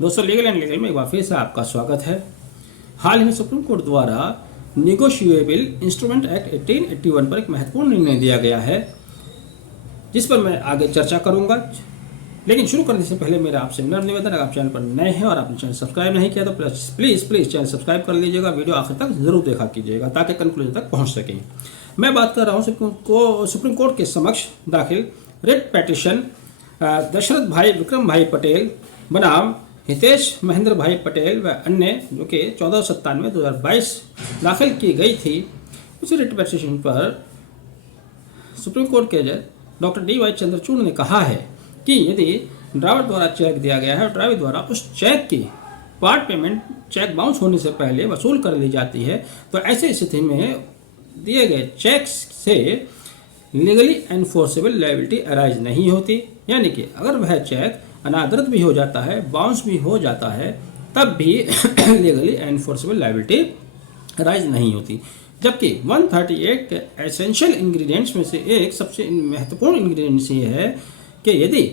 दोस्तों legal and legal में एक बार फिर से आपका स्वागत है। हाल ही में सुप्रीम कोर्ट द्वारा निगोशिएबल इंस्ट्रूमेंट एक्ट 1881 पर एक महत्वपूर्ण निर्णय दिया गया है, जिस पर मैं आगे चर्चा करूंगा। लेकिन शुरू करने से पहले मेरा आपसे विनम्र निवेदन, अगर आप चैनल पर नए हैं और आपने चैनल सब्सक्राइब नहीं किया तो प्लीज़ चैनल सब्सक्राइब कर लीजिएगा। वीडियो आखिर तक जरूर देखा कीजिएगा ताकि कंक्लूजन तक पहुंच सकें। मैं बात कर रहा हूं सुप्रीम कोर्ट के समक्ष दाखिल रिट पिटीशन दशरथ भाई विक्रम भाई पटेल बनाम हितेश महेंद्र भाई पटेल व अन्य, जो कि 14/97/2022 दाखिल की गई थी। उसी रिट पिटीशन पर सुप्रीम कोर्ट के जज डॉक्टर DY चंद्रचूड़ ने कहा है कि यदि ड्राइवर द्वारा चेक दिया गया है और ड्राइवर द्वारा उस चेक की पार्ट पेमेंट चेक बाउंस होने से पहले वसूल कर ली जाती है, तो ऐसी स्थिति में दिए गए चेक से लीगली एनफोर्सेबल लायबिलिटी अराइज नहीं होती। यानी कि अगर वह चेक अनादृत भी हो जाता है, बाउंस भी हो जाता है, तब भी लीगली एनफोर्सेबल लायबिलिटी अराइज नहीं होती। जबकि 138 के एसेंशियल इंग्रेडिएंट्स में से एक सबसे महत्वपूर्ण इंग्रेडिएंट्स ये है कि यदि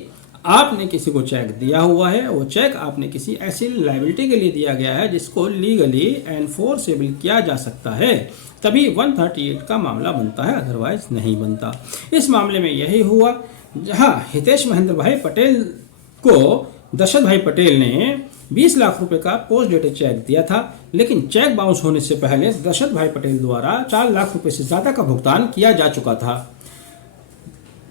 आपने किसी को चेक दिया हुआ है, वो चेक आपने किसी ऐसी लायबिलिटी के लिए दिया गया है जिसको लीगली एनफोर्सेबल किया जा सकता है, तभी 138 का मामला बनता है, अदरवाइज नहीं बनता। इस मामले में यही हुआ, जहां हितेश महेंद्र भाई पटेल को दशरथ भाई पटेल ने 20 लाख रुपए का पोस्ट डेटेड चेक दिया था, लेकिन चेक बाउंस होने से पहले दशरथ भाई पटेल द्वारा 4 लाख रुपए से ज्यादा का भुगतान किया जा चुका था।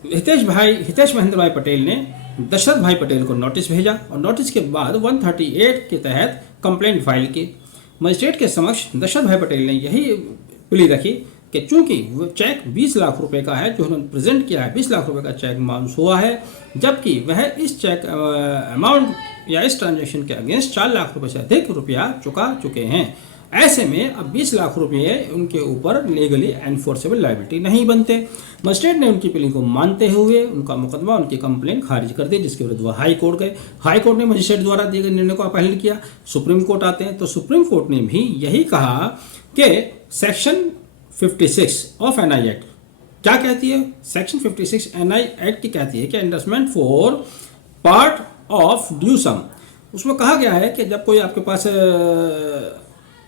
हितेश महेंद्र भाई पटेल ने दशरथ भाई पटेल को नोटिस भेजा और नोटिस के बाद 138 के तहत कंप्लेंट फाइल की। मजिस्ट्रेट के समक्ष दशरथ भाई पटेल ने यही प्ली रखी कि चूंकि वो चेक 20 लाख रुपए का है, जो उन्होंने प्रेजेंट किया है 20 लाख रुपए का चेक बाउंस हुआ है, जबकि वह इस चेक अमाउंट या इस ट्रांजैक्शन के अगेंस्ट 4 लाख रुपए से अधिक रुपया चुका चुके हैं। ऐसे में अब 20 लाख रुपये उनके ऊपर लीगली एनफोर्सेबल लायबिलिटी नहीं बनते। मजिस्ट्रेट ने उनकी प्ली को मानते हुए उनका मुकदमा, उनकी कंप्लेंट खारिज कर दी, जिसके विरुद्ध वह हाई कोर्ट गए। हाई कोर्ट ने मजिस्ट्रेट द्वारा दिए गए निर्णय को अपील किया। सुप्रीम कोर्ट आते हैं तो सुप्रीम कोर्ट ने भी यही कहा कि सेक्शन 56 ऑफ NI एक्ट क्या कहती है। सेक्शन 56 NI एक्ट की कहती है कि एंडर्समेंट फॉर पार्ट ऑफ ड्यू सम, उसमें कहा गया है कि जब कोई आपके पास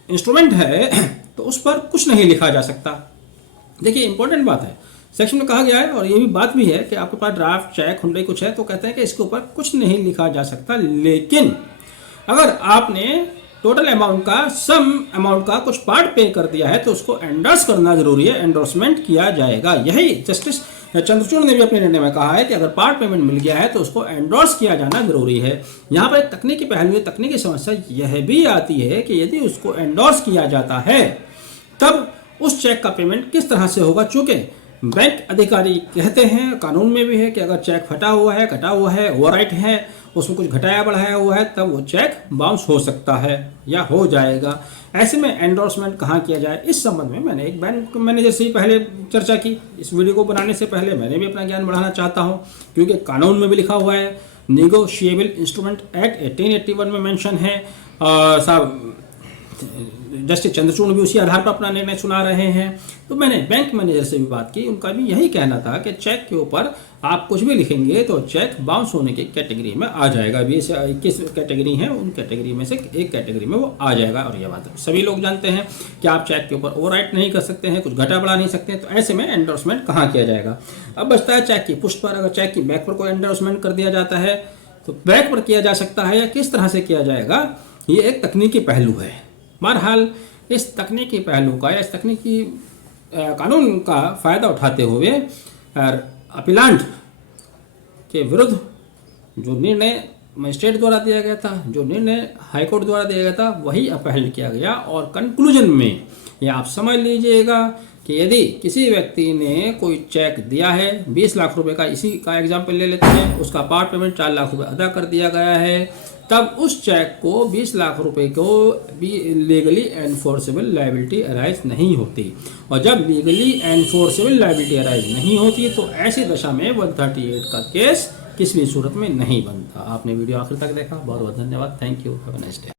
इंस्ट्रूमेंट है तो उस पर कुछ नहीं लिखा जा सकता। देखिए इंपॉर्टेंट बात है, सेक्शन में कहा गया है और ये भी बात भी है कि आपके पास ड्राफ्ट चेक हुंडई कुछ है तो कहते हैं कि इसके ऊपर कुछ नहीं लिखा जा सकता। लेकिन अगर आपने टोटल अमाउंट का सम अमाउंट का कुछ पार्ट पे कर दिया है तो उसको एंडोर्स करना जरूरी है, एंडोर्समेंट किया जाएगा। यही जस्टिस चंद्रचूड़ ने भी अपने निर्णय में कहा है कि अगर पार्ट पेमेंट मिल गया है तो उसको एंडोर्स किया जाना जरूरी है। यहाँ पर एक तकनीकी पहलू है, तकनीकी समस्या यह भी आती है कि यदि उसको एंडोर्स किया जाता है तब उस चेक का पेमेंट किस तरह से होगा। चूंकि बैंक अधिकारी कहते हैं, कानून में भी है कि अगर चेक फटा हुआ है, कटा हुआ है, ओवरराइट है, उसमें कुछ घटाया बढ़ाया हुआ है, तब वो चेक बाउंस हो सकता है या हो जाएगा। ऐसे में एंडोर्समेंट कहाँ किया जाए, इस संबंध में मैंने एक बैंक मैनेजर से ही पहले चर्चा की। इस वीडियो को बनाने से पहले मैंने भी अपना ज्ञान बढ़ाना चाहता हूँ, क्योंकि कानून में भी लिखा हुआ है, निगोशिएबल इंस्ट्रूमेंट एक्ट 1881 में मेंशन है। साहब जस्टिस चंद्रचूड़ भी उसी आधार पर अपना निर्णय सुना रहे हैं। तो मैंने बैंक मैनेजर से भी बात की, उनका भी यही कहना था कि चेक के ऊपर आप कुछ भी लिखेंगे तो चेक बाउंस होने की कैटेगरी में आ जाएगा। 20-21 कैटेगरी है, उन कैटेगरी में से एक कैटेगरी में वो आ जाएगा। और यह बात सभी लोग जानते हैं कि आप चेक के ऊपर ओवरराइट नहीं कर सकते हैं, कुछ घटा बढ़ा नहीं सकते हैं, तो ऐसे में एंडोर्समेंट कहाँ किया जाएगा। अब बचता है चेक की पुष्ट पर। अगर चेक की बैक पर कोई एंडोर्समेंट कर दिया जाता है तो बैक पर किया जा सकता है या किस तरह से किया जाएगा, ये एक तकनीकी पहलू है। बहरहाल इस तकनीकी पहलू का या इस तकनीकी कानून का फायदा उठाते हुए अपीलांट के विरुद्ध जो निर्णय मजिस्ट्रेट द्वारा दिया गया था, जो निर्णय हाईकोर्ट द्वारा दिया गया था, वही अपील किया गया। और कंक्लूजन में ये आप समझ लीजिएगा कि यदि किसी व्यक्ति ने कोई चेक दिया है 20 लाख रुपए का, इसी का एग्जाम्पल ले लेते हैं, उसका पार्ट पेमेंट 4 लाख रुपए अदा कर दिया गया है, तब उस चेक को 20 लाख रुपए को भी लीगली एनफोर्सेबल लायबिलिटी अराइज नहीं होती। और जब लीगली एनफोर्सेबल लायबिलिटी अराइज नहीं होती तो ऐसी दशा में 138 का केस किसी भी सूरत में नहीं बनता। आपने वीडियो आखिर तक देखा, बहुत बहुत धन्यवाद। Thank you, have a nice day.